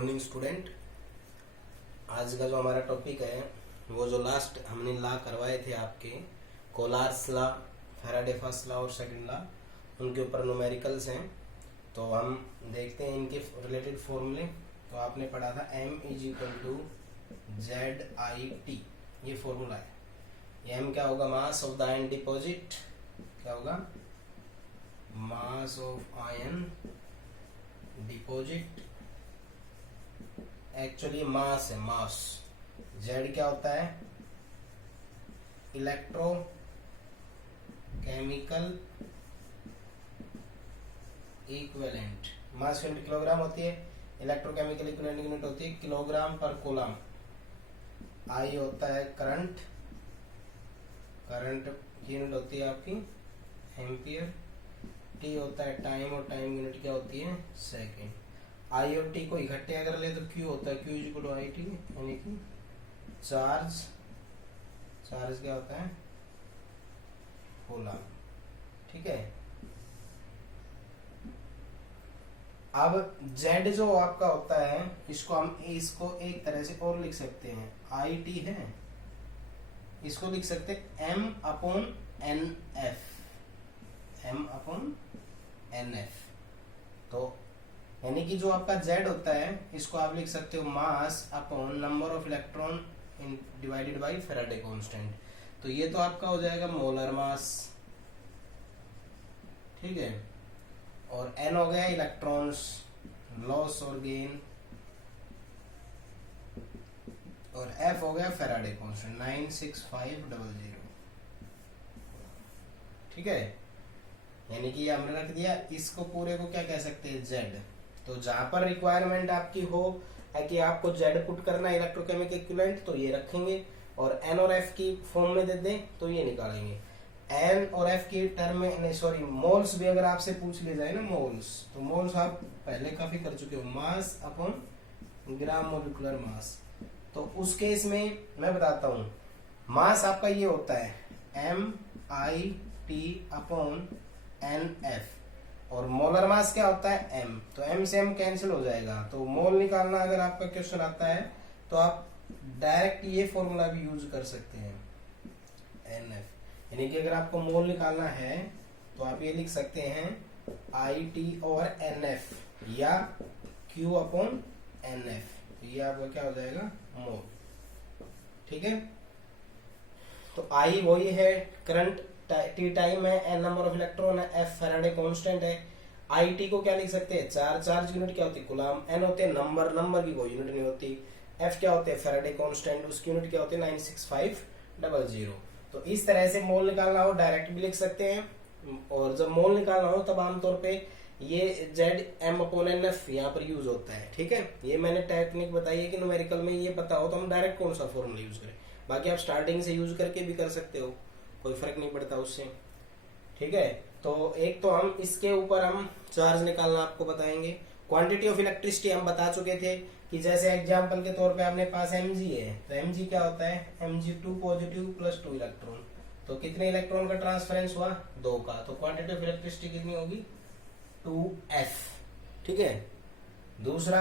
Good morning student. आज का जो हमारा टॉपिक है वो जो लास्ट हमने लॉ करवाए थे आपके कोलार्स लॉ, फैराडे फर्स्ट लॉ और सेकंड लॉ, उनके ऊपर न्यूमेरिकल्स हैं। तो हम देखते हैं इनके रिलेटेड फॉर्मूले। तो आपने पढ़ा था M=ZIT, ये फॉर्मूला है। ये M क्या होगा? Mass of the ion deposit. क्या होगा? Mass of ion deposit. Actually mass है, मास। Z क्या होता है? Electro chemical equivalent. Mass unit kilogram होती है, इलेक्ट्रोकेमिकल इक्विवेलेंट यूनिट होती है किलोग्राम पर कूलम। I होता है करंट, करंट की यूनिट होती है आपकी एम्पियर। T होता है टाइम, और टाइम यूनिट क्या होती है? सेकेंड। I और T को इकट्ठे अगर ले तो Q होता है Q=IT, यानी कि चार्ज। चार्ज क्या होता है? कूलम। ठीक है। अब Z जो आपका होता है, इसको एक तरह से और लिख सकते हैं। IT है, इसको लिख सकते हैं M/NF। M/NF। तो यानी कि जो आपका Z होता है, इसको आप लिख सकते हो mass upon number of electron divided by Faraday constant. तो ये तो आपका हो जाएगा मोलर मास। ठीक है। और N हो गया इलेक्ट्रॉन्स लॉस और गेन, और F हो गया फैराडे कांस्टेंट 96500। ठीक है। यानी कि हमने रख दिया, इसको पूरे को क्या कह सकते हैं? Z। तो जहां पर रिक्वायरमेंट आपकी हो है कि आपको Z पुट करना है इलेक्ट्रोकेमिकल इक्विवेलेंट, तो ये रखेंगे। और N और F की फॉर्म में दे दें तो ये निकालेंगे। N और F की टर्म में, नहीं सॉरी, मोल्स भी अगर आपसे पूछ ले जाए ना, मोल्स, तो मोल्स आप पहले काफी कर चुके हो। Mass upon gram molecular mass. तो उस केस में मैं बताता हूं, मास आपका ये होता है MIT/NF, और मोलर मास क्या होता है? M। तो M से M कैंसिल हो जाएगा। तो मोल निकालना अगर आपका क्वेश्चन आता है तो आप डायरेक्ट ये फॉर्मूला भी यूज कर सकते हैं, NF। यानी कि अगर आपको मोल निकालना है तो आप ये लिख सकते हैं IT और NF, या Q/NF। ये आपका क्या हो जाएगा? मोल। ठीक है। तो I वही है करंट, T टाइम है, N नंबर ऑफ इलेक्ट्रॉन है, F फैराडे कांस्टेंट है। IT को क्या लिख सकते हैं? चार्ज। चार्ज यूनिट क्या होती है? कूलम। N होते हैं नंबर, नंबर की कोई यूनिट नहीं होती। F क्या होते हैं? फैराडे कांस्टेंट, उसकी यूनिट क्या होती है? 96500। तो इस तरह से मोल निकालना हो डायरेक्ट भी लिख सकते हैं, और जब मोल निकालना हो तब आमतौर पे ये Z M/NF यहाँ पर यूज होता है। ठीक है। ये मैंने टेक्निक बताई है कि न्यूमेरिकल में ये पता हो तो हम डायरेक्ट कौन सा फॉर्मूला यूज करें। बाकी आप स्टार्टिंग से यूज करके भी कर सकते हो, कोई फर्क नहीं पड़ता उससे। ठीक है। तो एक तो हम इसके ऊपर हम चार्ज निकालना आपको बताएंगे। क्वांटिटी ऑफ इलेक्ट्रिसिटी हम बता चुके थे कि जैसे एग्जांपल के तौर पे अपने पास Mg है, तो Mg क्या होता है? Mg2 positive plus 2 electron. तो कितने इलेक्ट्रॉन का ट्रांसफरेंस हुआ? 2 का। तो क्वांटिटी ऑफ इलेक्ट्रिसिटी कितनी होगी? 2F। ठीक है। दूसरा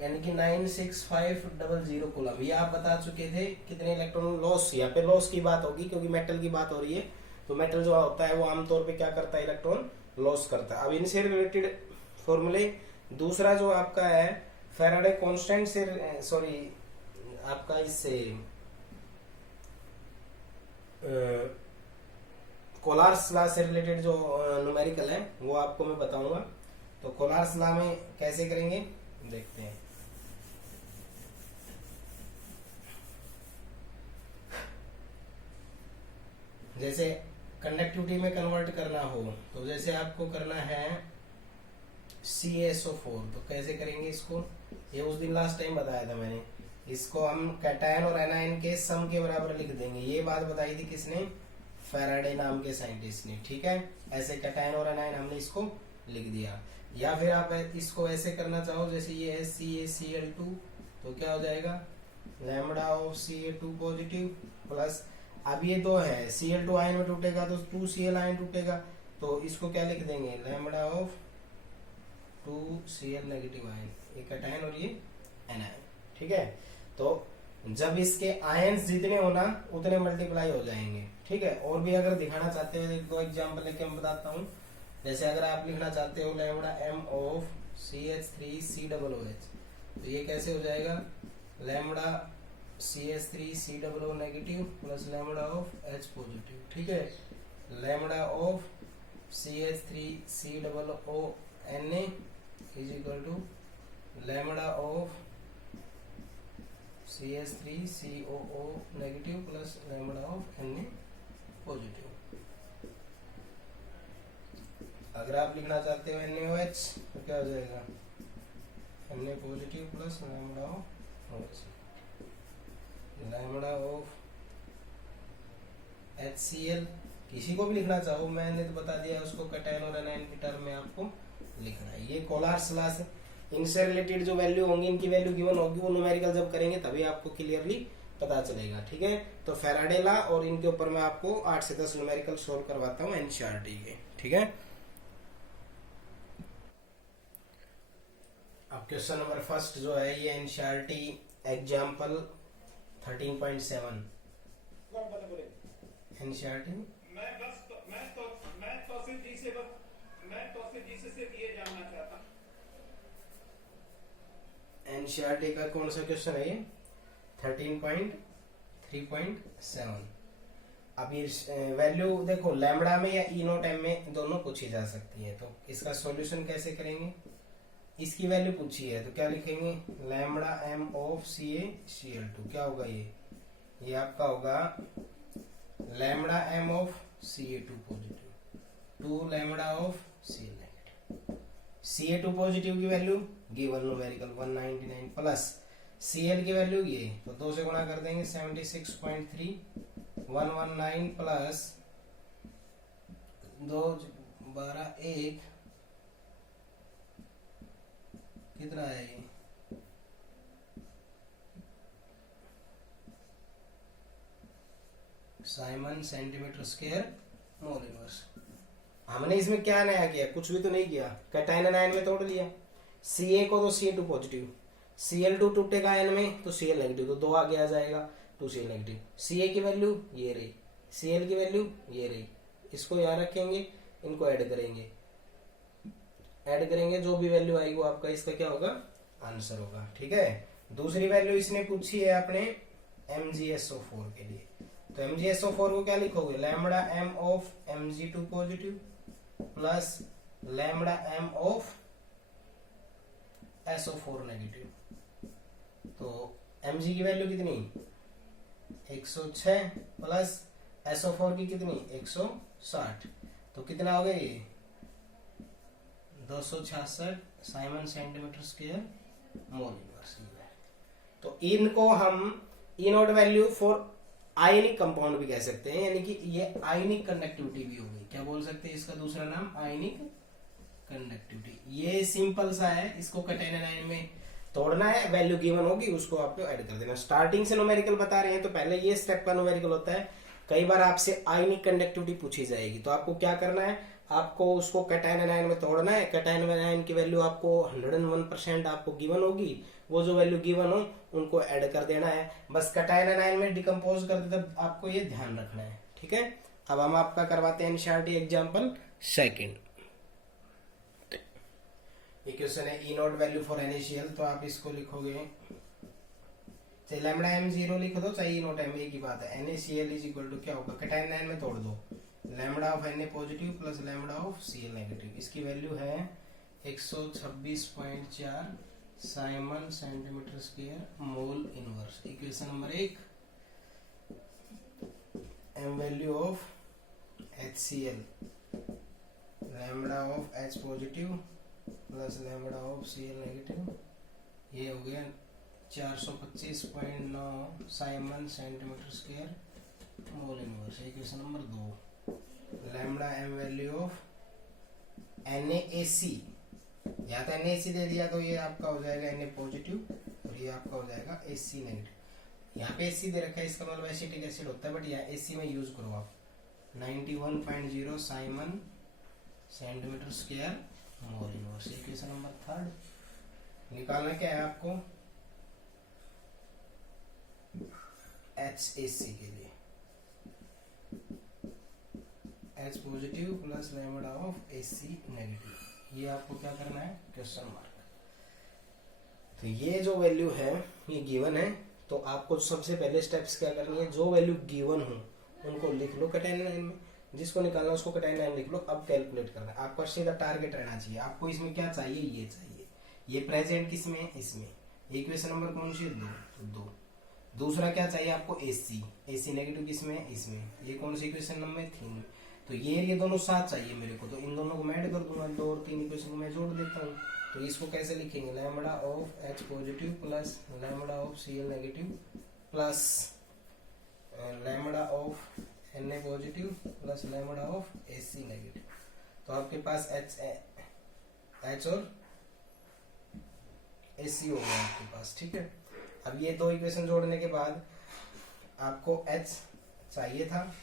यानी कि 96500 कूलम, ये आप बता चुके थे। कितने इलेक्ट्रॉन लॉस? यहाँ पे लॉस की बात होगी क्योंकि मेटल की बात हो रही है। तो मेटल जो होता है वो आमतौर पे क्या करता है? इलेक्ट्रॉन लॉस करता है। अब इनसे रिलेटेड फॉर्मूले, दूसरा जो आपका है फैराडे कांस्टेंट से, सॉरी आपका इससे कोलार्स लॉ से रिलेटेड जो न्यूमेरिकल है वो आपको मैं बताऊंगा। तो कोलार्स लॉ में कैसे करेंगे देखते हैं। जैसे कंडक्टिविटी में कन्वर्ट करना हो, तो जैसे आपको करना है CaSO4, तो कैसे करेंगे इसको? ये उस दिन लास्ट टाइम बताया था मैंने। इसको हम कैटायन और एनायन के सम के बराबर लिख देंगे। ये बात बताई थी किसने? फैराडे नाम के साइंटिस्ट ने। ठीक है। ऐसे कैटायन और एनायन हमने इसको लिख दिया। या फिर आप इसको ऐसे करना चाहो, जैसे ये है CaCl2, तो क्या हो जाएगा? Lambda of Ca2 positive plus, अब ये दो है, Cl2 आयन में टूटेगा तो 2Cl आयन टूटेगा, तो इसको क्या लिख देंगे? Lambda of 2Cl negative ion, ये कैटायन और ये एनायन, ठीक है। तो जब इसके आयन्स जितने होना उतने मल्टीप्लाई हो जाएंगे, ठीक है। और भी अगर दिखाना चाहते हो दो एग्जांपल लेके मैं बताता हूँ। जैसे अगर आप लिखना चाहते हो लैम्डा m ऑफ CH3COOH, तो ये कैसे हो जाएगा, lambda CH3COO negative plus lambda of H positive, ठीक है। Lambda of CH3COO Na is equal to lambda of CH3COO negative plus lambda of Na positive. अगर आप लिखना चाहते हो NaOH तो क्या हो जाएगा, Na positive plus lambda of OH, lambda of HCl। किसी को भी लिखना चाहो, मैंने तो बता दिया उसको कैटायन और एनायन की टर्म में आपको लिखना है। ये कोलार्स लॉ से इनसे रिलेटेड जो वैल्यू होंगी, इनकी वैल्यू गिवन होगी, वो न्यूमेरिकल जब करेंगे तभी आपको क्लियरली पता चलेगा, ठीक है। तो फैराडे लॉ और इनके ऊपर मैं आपको 8 से 10 न्यूमेरिकल सोल्व करवाता हूँ एनसीईआरटी के, ठीक है। अब क्वेश्चन नंबर फर्स्ट जो है ये एनसीईआरटी एग्जाम्पल 13.7 एनसीईआरटी एनसीईआरटी का कौन सा क्वेश्चन है ये 13.3.7। अब ये वैल्यू देखो लैम्बडा में या ई नोट एम में दोनों पूछी जा सकती है। तो इसका सॉल्यूशन कैसे करेंगे, इसकी वैल्यू पूछी है तो क्या लिखेंगे, लैम्बडा एम ऑफ CaCl2 क्या होगा, ये आपका होगा lambda M of Ca2 positive 2 lambda of Cl negative. Ca2 positive की value given numerical 199 plus Cl की वैल्यू ये, तो 2 से गुणा कर देंगे 76.3 119 प्लस 2 12 1 कितना है ये, Simon centimetre square mole inverse. हमने इसमें क्या नया किया, कुछ भी तो नहीं किया, कैटायन एनायन में तोड़ लिया। Ca को तो Ca2 पॉजिटिव, Cl2 टूटेगा आयन में तो Cl नेगेटिव, तो 2 आगे आ जाएगा 2Cl नेगेटिव। Ca की वैल्यू ये रही, Cl की वैल्यू ये रही, इसको यहाँ रखेंगे, इनको ऐड करेंगे जो भी वैल्यू आएगी वो आपका इसका क्या होगा, आंसर होगा, ठीक है। दूसरी वैल्यू इसने पूछी है अपने MgSO4 के लिए, तो MgSO4 को क्या लिखोगे, lambda m of Mg2 positive plus lambda m of SO4 negative. तो Mg की वैल्यू कितनी 106 प्लस SO4 की कितनी 160, तो कितना हो गया ये 266 siemens centimetre square mole inverse. तो इनको हम e naught value for ionic compound भी कह सकते हैं, यानी कि ये आयनिक कंडक्टिविटी भी होगी, क्या बोल सकते हैं इसका दूसरा नाम आयनिक कंडक्टिविटी। ये सिंपल सा है, इसको कैटायन एनायन में तोड़ना है, वैल्यू गिवन होगी उसको आपको ऐड कर देना। स्टार्टिंग से न्यूमेरिकल बता रहे हैं तो पहले ये स्टेप का न्यूमेरिकल होता है। कई बार आपसे आयनिक कंडक्टिविटी पूछी जाएगी तो आपको क्या करना है, आपको उसको कैटायन एनायन में तोड़ना है। कैटायन एनायन की वैल्यू आपको 101% आपको गिवन होगी, वो जो वैल्यू गिवन हो उनको ऐड कर देना है। बस कैटायन एनायन में डिकम्पोज करते तब आपको ये ध्यान रखना है, ठीक है। अब हम आपका करवाते हैं एनसीईआरटी एग्जांपल सेकंड। ये क्वेश्चन है ई नॉट वैल्यू फॉर NaCl, तो आप इसको लिखोगे, चाहे लैम्बडा m0 लिख दो चाहे ई नॉट m, एक ही बात है। NaCl इज इक्वल टू क्या होगा, कैटायन एनायन में तोड़ दो, lambda of Na positive plus lambda of Cl negative. इसकी वैल्यू है 126.4 Simon centimetre square mole inverse. Equation number 1, m value of HCl lambda of H positive plus lambda of Cl negative, ये हो गया 425.9 Simon centimetre square mole inverse. Equation number 2, lambda m value of NaAC, या तो NaAC दे दिया तो ये आपका हो जाएगा Na पॉजिटिव और ये आपका हो जाएगा AC नेगेटिव। यहाँ पे AC दे रखा है, इसका मतलब एसिटिक एसिड होता है, बट यहाँ AC में यूज करो आप। 91.0 Simon centimetre square mole inverse. Equation number third निकालना क्या है आपको, HAC के लिए H positive plus lambda of AC negative, ये आपको क्या करना है, क्वेश्चन मार्क। तो ये जो वैल्यू है ये गिवन है, तो आपको सबसे पहले स्टेप्स क्या करनी है, जो वैल्यू गिवन हो उनको लिख लो कैटेन लाइन में, जिसको निकालना उसको कैटेन लाइन लिख लो। अब कैलकुलेट करना है आपका, सीधा टारगेट रहना चाहिए आपको। इसमें क्या चाहिए, ये चाहिए, ये प्रेजेंट किसमें है, इसमें। इक्वेशन नंबर कौन सी है, दो। दूसरा क्या चाहिए आपको, AC नेगेटिव किसमें है, इसमें। ये कौन सी इक्वेशन नंबर 3। तो ये दोनों साथ चाहिए मेरे को, तो इन दोनों को मैं ऐड कर दूंगा, 2 और 3 इक्वेशन को मैं जोड़ देता हूँ। तो इसको कैसे लिखेंगे, lambda of H positive plus lambda of Cl negative plus lambda of Na positive plus lambda of AC negative. तो आपके पास H और AC हो गया आपके पास, ठीक है। अब ये दो इक्वेशन जोड़ने के बाद आपको H चाहिए था,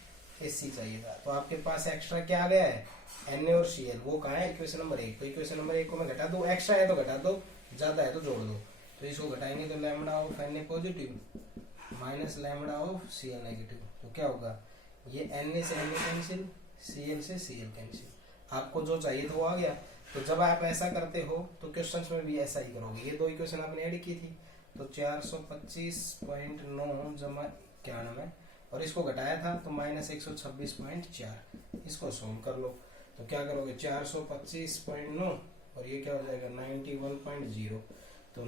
AC चाहिए था, तो आपके पास एक्स्ट्रा क्या आ गया है, Na और Cl, वो कहाँ है, इक्वेशन नंबर 1। तो इक्वेशन नंबर 1 को मैं घटा दूं, एक्स्ट्रा है तो घटा दो, ज्यादा है तो जोड़ दो। तो इसको घटाएंगे तो lambda of Na positive minus lambda of Cl negative, तो क्या होगा, ये Na से Na कैंसिल, Cl से Cl कैंसिल, आपको जो चाहिए तो वो आ गया। तो जब आप ऐसा करते हो तो क्वेश्चंस में भी ऐसा ही करोगे। ये दो इक्वेशन आपने ऐड की थी, तो 425.9 जमा 91 और इसको घटाया था तो माइनस 126.4। इसको सोल्व कर लो तो क्या करोगे, 425.9 और ये क्या हो जाएगा 91.0, तो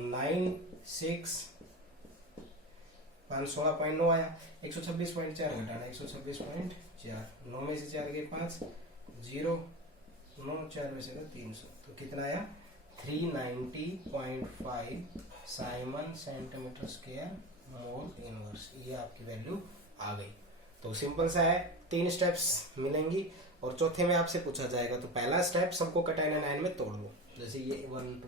516.9 आया। 126.4 घटाना 126.4, 9 में से 4 के 5, 0, 9, 4 में से 300, तो कितना आया 390.5 Simon centimetre square mole inverse. ये आपकी वैल्यू आ गई। तो सिंपल सा है, 3 स्टेप्स मिलेंगी और चौथे में आपसे पूछा जाएगा। तो पहला स्टेप सबको कैटेन आयन में तोड़ लो, जैसे ये 1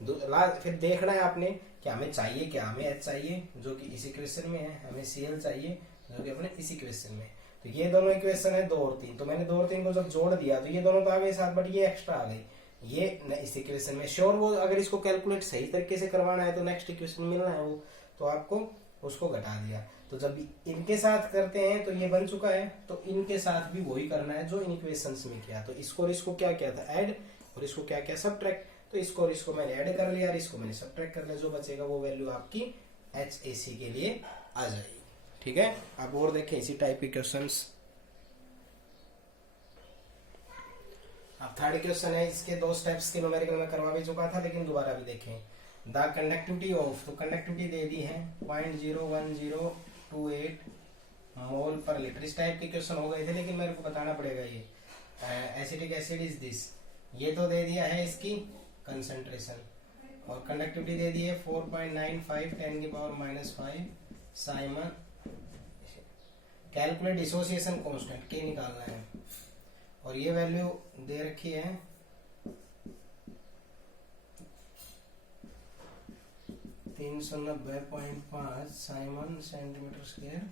2 फिर देखना है आपने कि हमें चाहिए क्या, हमें H चाहिए जो कि इसी क्वेश्चन में है, हमें Cl चाहिए जो कि अपने इसी क्वेश्चन में। तो ये दोनों इक्वेशन है 2 और 3, तो मैंने 2 और 3 को जब जोड़ दिया तो ये दोनों तो आ गए साथ, बट ये एक्स्ट्रा आ गई, ये इस इक्वेशन में श्योर। वो अगर इसको कैलकुलेट सही तरीके से करवाना है तो नेक्स्ट इक्वेशन मिलना है वो, तो आपको उसको घटा दिया। तो जब इनके साथ करते हैं तो ये बन चुका है, तो इनके साथ भी वही करना है जो इन इक्वेशंस में किया। तो इसको और इसको क्या किया था, ऐड, और इसको क्या किया, सब्ट्रैक्ट। तो इसको और इसको मैंने ऐड कर लिया और इसको मैंने सब्ट्रैक्ट कर लिया, जो बचेगा वो वैल्यू आपकी HAC के लिए आ जाएगी। ठीक है, अब और देखें इसी टाइप के क्वेश्चंस। अब थर्ड क्वेश्चन है, इसके 2 स्टेप्स के न्यूमेरिकल में करवा भी चुका था, लेकिन दोबारा भी देखें। द कंडक्टिविटी ऑफ, तो कंडक्टिविटी दे दी है 0.01028 मोल पर लीटर। इस टाइप के क्वेश्चन हो गए थे, लेकिन मेरे को बताना पड़ेगा ये एसिटिक एसिड इज दिस। ये तो दे दिया है इसकी कंसंट्रेशन, और कंडक्टिविटी दे दी है 4.95 10⁻⁵ साइमन। कैलकुलेट डिसोसिएशन कांस्टेंट के निकालना है, और ये वैल्यू दे रखी है 390.5 Simon centimetre square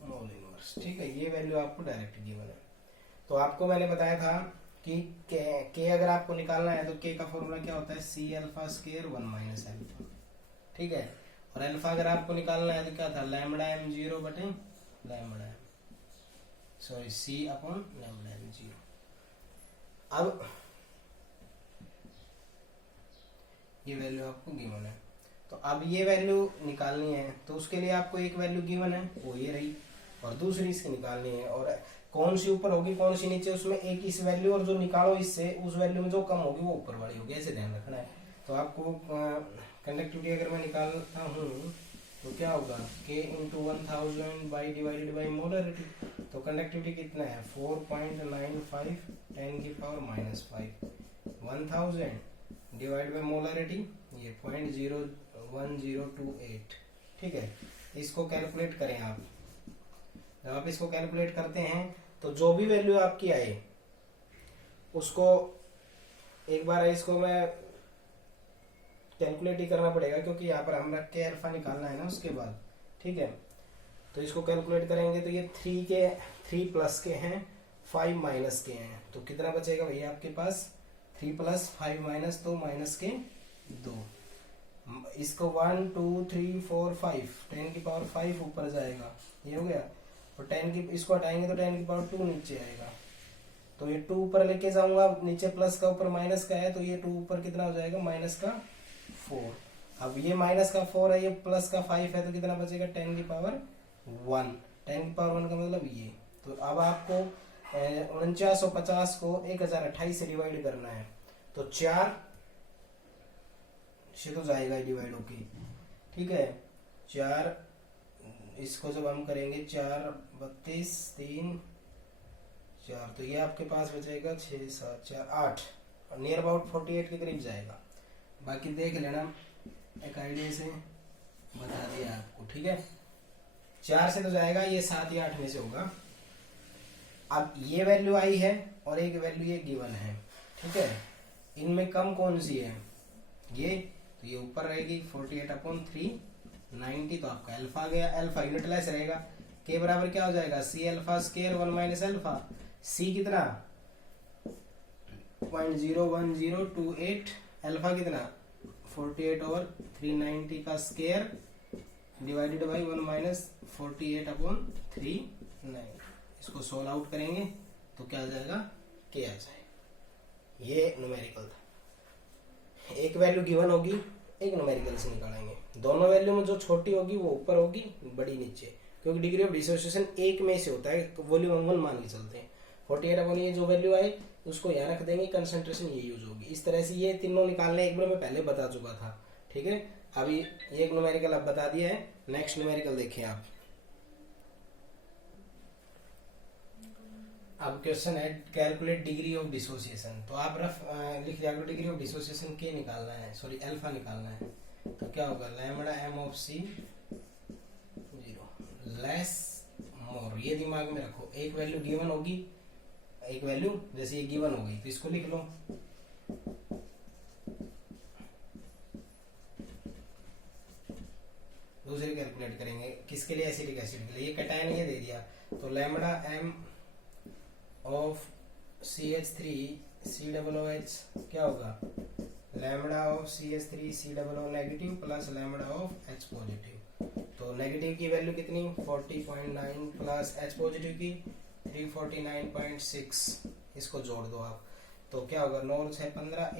mole inverse. ठीक है, ये वैल्यू आपको डायरेक्ट गिवन है। तो आपको मैंने बताया था कि के अगर आपको निकालना है तो के का फॉर्मूला क्या होता है, C alpha square 1 minus alpha. ठीक है, और अल्फा अगर आपको निकालना है तो क्या था, लैम्बडा m0 बटे lambda sorry C upon lambda m0। अब ये वैल्यू आपको गिवन है, तो अब ये वैल्यू निकालनी है, तो उसके लिए आपको एक वैल्यू गिवन है वो ये रही, और दूसरी इसकी निकालनी है। और कौन सी ऊपर होगी कौन सी नीचे, उसमें एक इस वैल्यू, और जो निकालो इससे उस वैल्यू में जो कम होगी वो ऊपर वाली होगी, ऐसे ध्यान रखना है। तो आपको कंडक्टिविटी अगर मैं निकालता हूँ तो क्या होगा, K × 1000 डिवाइडेड बाई मोलरिटी। तो कंडक्टिविटी कितना है 4.95 10⁻⁵ 1000 डिवाइड बाई मोलरिटी ये 0.01028। ठीक है, इसको कैलकुलेट करें आप। जब आप इसको कैलकुलेट करते हैं तो जो भी वैल्यू आपकी आए उसको एक बार इसको मैं कैलकुलेट ही करना पड़ेगा, क्योंकि यहाँ पर हम रख के अल्फा निकालना है ना उसके बाद। ठीक है, तो इसको कैलकुलेट करेंगे तो ये 3 प्लस के हैं 5 माइनस के हैं, तो कितना बचेगा भैया आपके पास 3 प्लस 5 माइनस, तो माइनस के 2। इसको 1 2 3 4 5 10 की पावर 5 ऊपर जाएगा, ये हो गया। और 10 की इसको हटाएंगे तो 10 की पावर 2 नीचे आएगा, तो ये 2 ऊपर लेके जाऊंगा, नीचे प्लस का ऊपर माइनस का है, तो ये 2 ऊपर कितना हो जाएगा, माइनस का 4। अब ये माइनस का 4 है, ये प्लस का 5 है, तो कितना बचेगा, 10 की पावर 1। 10 की पावर 1 का मतलब ये। तो अब आपको 4950 को 1028 से डिवाइड करना है, तो 4 से तो जाएगा डिवाइड होके, ठीक है। 4 इसको जब हम करेंगे 4 32 3 4, तो ये आपके पास बचेगा 6 7 4 8, नियर अबाउट 48 के करीब जाएगा। बाकी देख लेना, एक आइडिया से बता दिया आपको, ठीक है। 4 से तो जाएगा, ये 7 या 8 में से होगा। अब ये वैल्यू आई है और एक वैल्यू ये गिवन है, ठीक है। इनमें कम कौन सी है, ये, तो ये ऊपर रहेगी 48/3 90, तो आपका अल्फा आ गया। अल्फा यूनिटलेस रहेगा, के बराबर क्या हो जाएगा, C alpha square 1 minus alpha. C कितना 0.01028, अल्फा कितना 48/390 का स्क्वायर डिवाइडेड बाई 1 माइनस 48/390। इसको सोल्व आउट करेंगे तो क्या आ जाएगा, के आ जाएगा। ये न्यूमेरिकल था। एक वैल्यू गिवन होगी, एक न्यूमेरिकल से निकालेंगे। दोनों वैल्यू में जो छोटी होगी वो ऊपर होगी, बड़ी नीचे, क्योंकि डिग्री ऑफ डिसोसिएशन एक में से होता है, वॉल्यूम 1 मान के चलते हैं। 48 ये जो वैल्यू आए उसको यहाँ रख देंगे, कंसंट्रेशन ये यूज होगी। इस तरह से ये तीनों निकालने एक बार मैं पहले बता चुका था, ठीक है। अभी एक न्यूमेरिकल अब बता दिया है, नेक्स्ट न्यूमेरिकल देखिए आप। अब क्वेश्चन है कैलकुलेट डिग्री ऑफ डिसोसिएशन, तो आप रफ लिख दिया, डिग्री ऑफ डिसोसिएशन के निकालना है, सॉरी अल्फा निकालना है, तो क्या होगा, lambda M of C 0 less more. ये दिमाग में रखो, एक वैल्यू गिवन होगी, एक वैल्यू जैसे ये गिवन हो गई तो इसको लिख लो, दूसरे कैलकुलेट करेंगे किसके लिए, एसिटिक एसिड के लिए। ये कटायन ये दे दिया, तो lambda M of CH3 COOH क्या होगा, lambda of CH3 COO negative plus lambda of H positive. तो नेगेटिव की वैल्यू कितनी 40.9 प्लस H पॉजिटिव की 349.6, इसको जोड़ दो आप, तो क्या होगा 9 6 15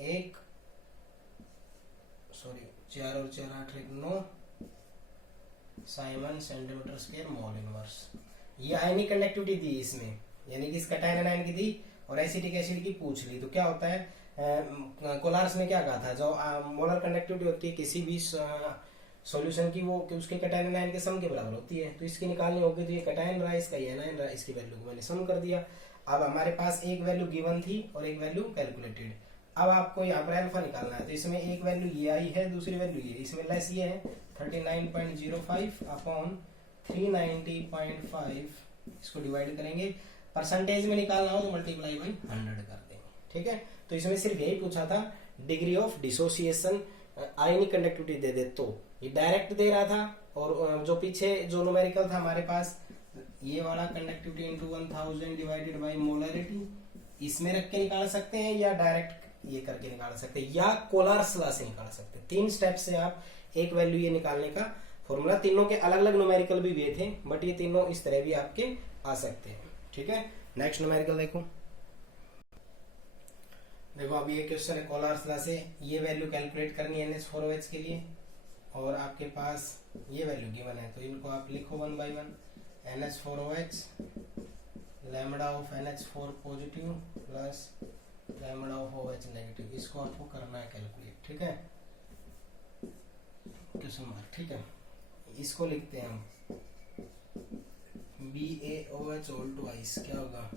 1 सॉरी 4 और 4 8 9 Simon centimetre square mole inverse. ये आयनिक कंडक्टिविटी दी इसमें, यानी कि इस कटायन आयन की दी और एसिटिक एसिड की पूछ ली। तो क्या होता है, कोलार्स में क्या कहा था, जो मोलर कंडक्टिविटी होती है किसी भी सॉल्यूशन की, वो कि उसके कटायन आयन के सम के बराबर होती है। तो इसकी निकालनी होगी, तो ये कटायन रहा, इसका ये आयन रहा, इसकी वैल्यू को मैंने सम कर दिया। अब हमारे पास एक वैल्यू गिवन थी और एक वैल्यू कैलकुलेटेड। अब आपको यहाँ पर अल्फा निकालना है, तो इसमें एक वैल्यू ये आई है, दूसरी वैल्यू ये, इसमें लेस ये है 39.05 अपॉन 390.5, इसको डिवाइड करेंगे। परसेंटेज में निकालना हो तो मल्टीप्लाई बाई 100 कर देंगे, ठीक है। तो इसमें सिर्फ यही पूछा था degree of dissociation, ionic conductivity दे दे तो ये डायरेक्ट दे रहा था, और जो पीछे जो न्यूमेरिकल था हमारे पास ये वाला conductivity into 1000 divided by molarity, इसमें रख के निकाल सकते हैं, या डायरेक्ट ये करके निकाल सकते हैं, या कोलार्स लॉ से निकाल सकते हैं। 3 स्टेप से आप एक वैल्यू ये निकालने का फॉर्मूला, तीनों के अलग अलग न्यूमेरिकल भी हुए थे, बट ये तीनों इस तरह भी आपके आ सकते हैं, ठीक है। नेक्स्ट न्यूमेरिकल देखो अभी ये क्वेश्चन है कोलार्स लॉ से, ये वैल्यू कैलकुलेट करनी है NH4OH के लिए, और आपके पास ये वैल्यू गिवन है, तो इनको आप लिखो 1 by 1। NH4OH lambda of NH4 positive plus lambda of OH negative, इसको आपको करना है कैलकुलेट, ठीक है, क्वेश्चन मार्क, ठीक है। इसको लिखते हैं हम BaOH ऑल ट्वाइस, क्या होगा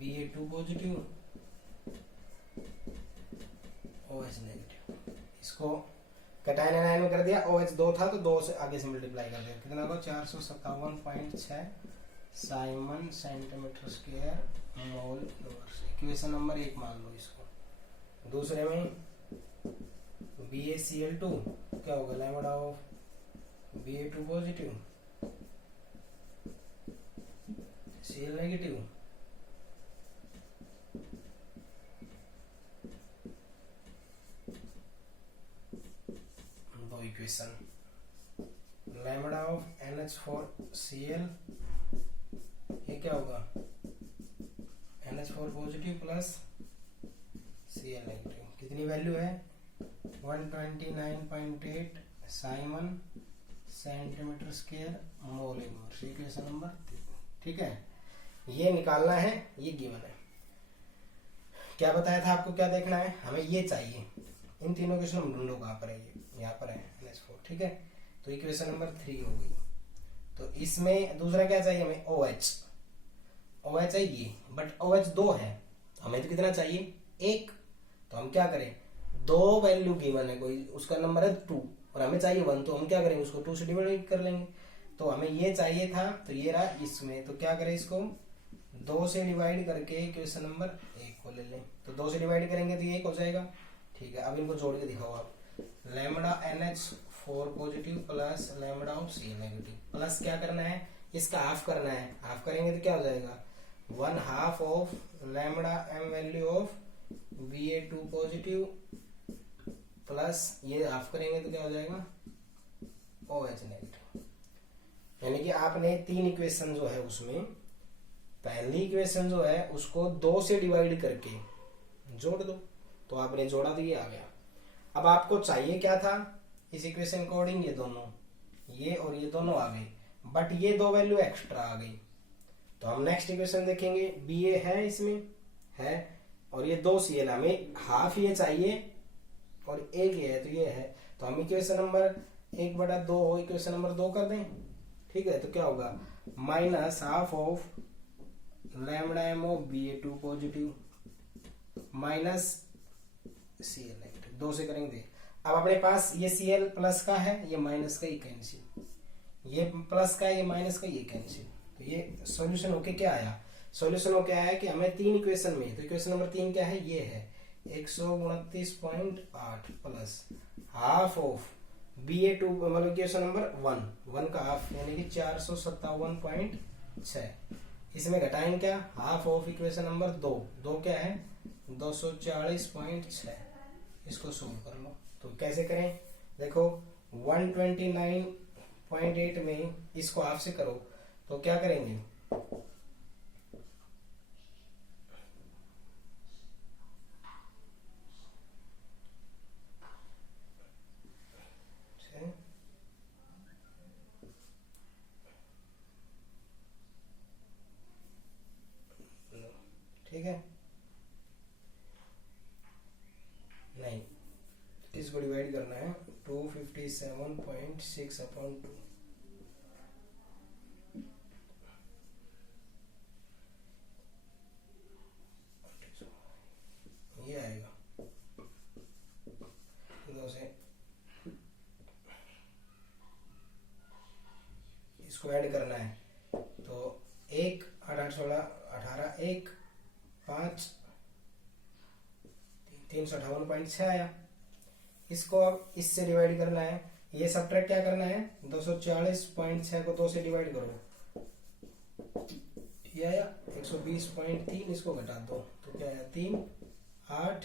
Ba2 पॉजिटिव OH नेगेटिव, इसको कटायन आयन में कर दिया, OH 2 था तो 2 से आगे से मल्टीप्लाई कर दिया, कितना होगा 457.6 Simon centimetre square mole inverse. Equation number 1 मान लो इसको। दूसरे में BaCl2 क्या होगा, lambda of Ba2 positive Cl negative equation lambda of NH4Cl, ये क्या होगा NH4 positive plus Cl negative, कितनी वैल्यू है 129.8 Simon centimetre square mole inverse, equation number 3। ठीक है, ये निकालना है, ये गिवन है। क्या बताया था आपको, क्या देखना है, हमें ये चाहिए, इन तीनों क्वेश्चन हम ढूंढो कहाँ पर है, ये यहाँ पर है NH4। ठीक है, तो इक्वेशन नंबर 3 हो गई। तो इसमें दूसरा क्या चाहिए हमें, OH है ये, बट OH 2 है, हमें तो कितना चाहिए 1। तो हम क्या करें, 2 वैल्यू गिवन है कोई, उसका नंबर है 2 और हमें चाहिए 1, तो हम क्या करेंगे उसको 2 से डिवाइड कर लेंगे। तो हमें ये चाहिए था, तो ये रहा इसमें, तो क्या करें इसको 2 से डिवाइड करके इक्वेशन नंबर 1 को ले लें। तो 2 से डिवाइड करेंगे तो ये 1 हो जाएगा। ठीक है, अब इनको जोड़ के दिखाओ आप, lambda NH4 positive plus lambda of Cl negative, plus क्या करना है, इसका हाफ करना है, हाफ करेंगे तो क्या हो जाएगा 1/2 of lambda m value of Ba2 positive plus ये हाफ करेंगे तो क्या हो जाएगा OH नेगेटिव। यानी कि आपने 3 इक्वेशन जो है उसमें पहली इक्वेशन जो है उसको 2 से डिवाइड करके जोड़ दो, तो आपने जोड़ा तो ये आ गया। अब आपको चाहिए क्या था इस इक्वेशन अकॉर्डिंग, ये दोनों, ये और ये दोनों आ गए, बट ये 2 वैल्यू एक्स्ट्रा आ गई। तो हम नेक्स्ट इक्वेशन देखेंगे, Ba है इसमें है और ये 2 Cl, हमें हाफ ये चाहिए और 1 ये है, तो ये है। तो हम इक्वेशन नंबर 1/2 इक्वेशन नंबर 2 कर दें। ठीक है, तो क्या होगा -1/2 of lambda m of Ba2 positive minus Cl negative, 2 से करेंगे। अब अपने पास ये Cl प्लस का है, ये माइनस का, ये कैंसिल, ये प्लस का है, ये माइनस का, ये कैंसिल। तो ये सॉल्यूशन होके क्या आया, सॉल्यूशन होके आया कि हमें 3 इक्वेशन में, तो इक्वेशन नंबर 3 क्या है, ये है 129.8 प्लस हाफ ऑफ Ba2 मतलब इक्वेशन नंबर 1 का हाफ यानी कि 457.6, इसमें घटाएंगे क्या, हाफ ऑफ इक्वेशन नंबर 2 क्या है 240.6, इसको सोल्व कर लो। तो कैसे करें, देखो 129.8 में इसको हाफ से करो तो क्या करेंगे, ठीक है, नहीं इसको डिवाइड करना है 257.6/2, ये आएगा 2 से, इसको ऐड करना है तो 1 8 16 18 1 5 358.6 आया। इसको अब इससे डिवाइड करना है, ये सब्ट्रैक्ट क्या करना है 240.6 को 2 से डिवाइड करो, ये आया 120.3, इसको घटा दो तो क्या आया 3 8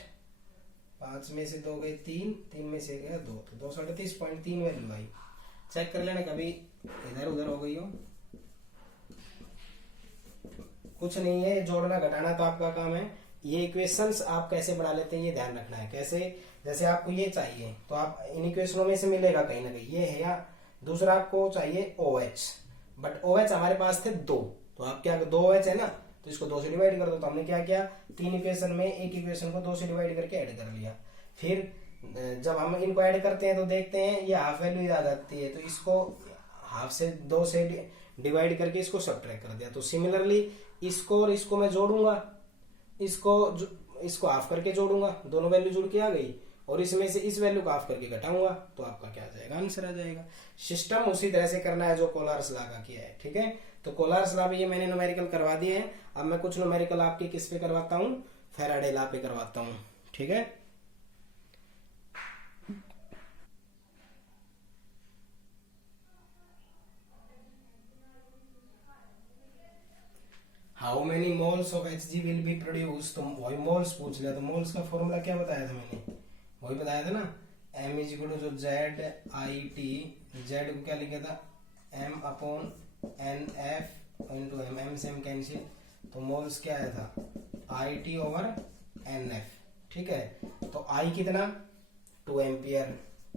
5 में से 2 गए 3 में से गया 2, तो 238.3 वैल्यू आई। चेक कर लेना कभी इधर उधर हो गई हो, कुछ नहीं है, जोड़ना घटाना तो आपका काम है। ये इक्वेशंस आप कैसे बना लेते हैं ये ध्यान रखना है, कैसे, जैसे आपको ये चाहिए तो आप इन इक्वेशनों में से मिलेगा कहीं ना कहीं, ये है, या दूसरा आपको चाहिए OH, बट OH हमारे पास थे 2, तो आप क्या 2 OH है ना, तो इसको 2 से डिवाइड कर दो। तो हमने क्या किया 3 इक्वेशन में एक इक्वेशन को 2 से डिवाइड करके ऐड कर लिया। फिर जब हम इनको ऐड करते हैं तो देखते हैं ये हाफ वैल्यू आ जाती है, तो इसको हाफ से 2 से डिवाइड करके इसको सब्ट्रैक्ट कर दिया। तो सिमिलरली इसको और इसको मैं जोड़ूंगा, इसको हाफ करके जोड़ूंगा, दोनों वैल्यू जुड़ के आ गई, और इसमें से इस वैल्यू को हाफ करके घटाऊंगा, तो आपका क्या आ जाएगा, आंसर आ जाएगा। सिस्टम उसी तरह से करना है जो कोलार्स लॉ का किया है। ठीक है, तो कोलार्स लॉ पे ये मैंने न्यूमेरिकल करवा दिए हैं। अब मैं कुछ न्यूमेरिकल आपके किस पे करवाता हूँ, फैराडे लॉ पे करवाता हूँ। ठीक है, how many moles of Hg will be produce, तो वही मोल्स पूछ लिया, तो मोल्स का फॉर्मूला क्या बताया था मैंने, वही बताया था ना एम इज इक्वल टू जो जेड आई टी, जेड को क्या लिखा था M upon N F into M, M से एम कैंसिल, तो मोल्स क्या आया था I T over N F. ठीक है, तो आई कितना 2 एम्पियर,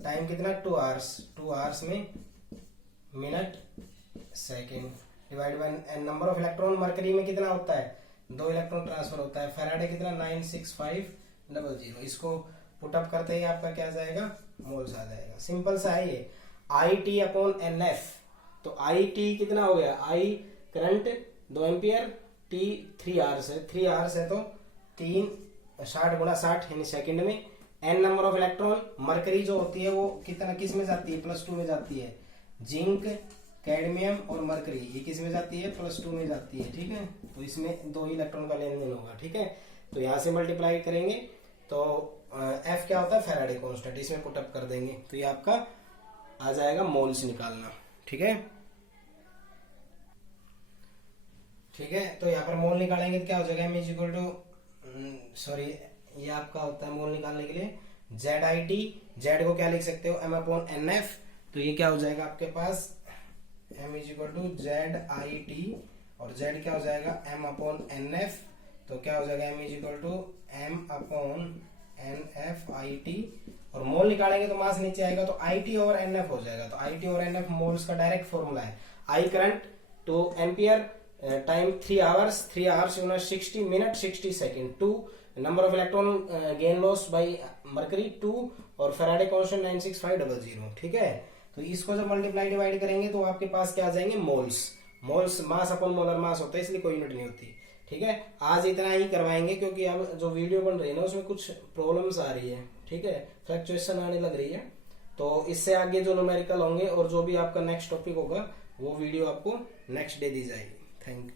टाइम कितना 2 आवर्स, 2 आवर्स में minute second, divide by number of electron, mercury में कितना होता है 2 इलेक्ट्रॉन ट्रांसफर होता है, फैराडे कितना 96500, इसको पुटअप करते ही आपका क्या आ जाएगा मोल्स आ जाएगा। सिंपल सा है ये, I T upon N F, तो आई टी कितना हो गया, I current 2 ampere, T 3 hours है, 3 आवर्स है तो 60 गुणा 60 यानी सेकंड में, N number of electron, mercury जो होती है वो कितना किस में जाती है +2 में जाती है, जिंक कैडमियम और मरकरी ये किस में जाती है +2 में जाती है। ठीक है, तो इसमें 2 इलेक्ट्रॉन का लेन देन होगा। ठीक है, तो यहाँ से मल्टीप्लाई करेंगे तो एफ क्या होता है फैराडे कांस्टेंट, इसमें पुटअप कर देंगे तो ये आपका आ जाएगा मोल्स निकालना। ठीक है, ठीक है, तो यहाँ पर मोल निकालेंगे तो क्या हो जाएगा M is equal to sorry ये आपका होता है मोल निकालने के लिए जेड आई टी, जेड को क्या लिख सकते हो एम अपॉन एन एफ, तो ये क्या हो जाएगा आपके पास M is equal to Z I T और जेड क्या हो जाएगा एम अपॉन एन एफ, तो क्या हो जाएगा M is equal to M upon N F I T, और मोल निकालेंगे तो मास नीचे आएगा तो I T over N F हो जाएगा, तो I T over N F moles का डायरेक्ट फॉर्मूला है, I current 2 ampere, time 3 hours, 3 hours 60 minute 60 second, 2 number of electron gain loss by mercury 2 और फैराडे कांस्टेंट 96500। ठीक है, तो इसको जब मल्टीप्लाई डिवाइड करेंगे तो आपके पास क्या आ जाएंगे moles, moles mass upon molar mass होता है इसलिए कोई यूनिट नहीं होती। ठीक है, आज इतना ही करवाएंगे क्योंकि अब जो वीडियो बन रही है ना उसमें कुछ प्रॉब्लम्स आ रही है। ठीक है, फ्लक्चुएशन आने लग रही है, तो इससे आगे जो न्यूमेरिकल होंगे और जो भी आपका नेक्स्ट टॉपिक होगा वो वीडियो आपको नेक्स्ट डे दी जाएगी। Thank you.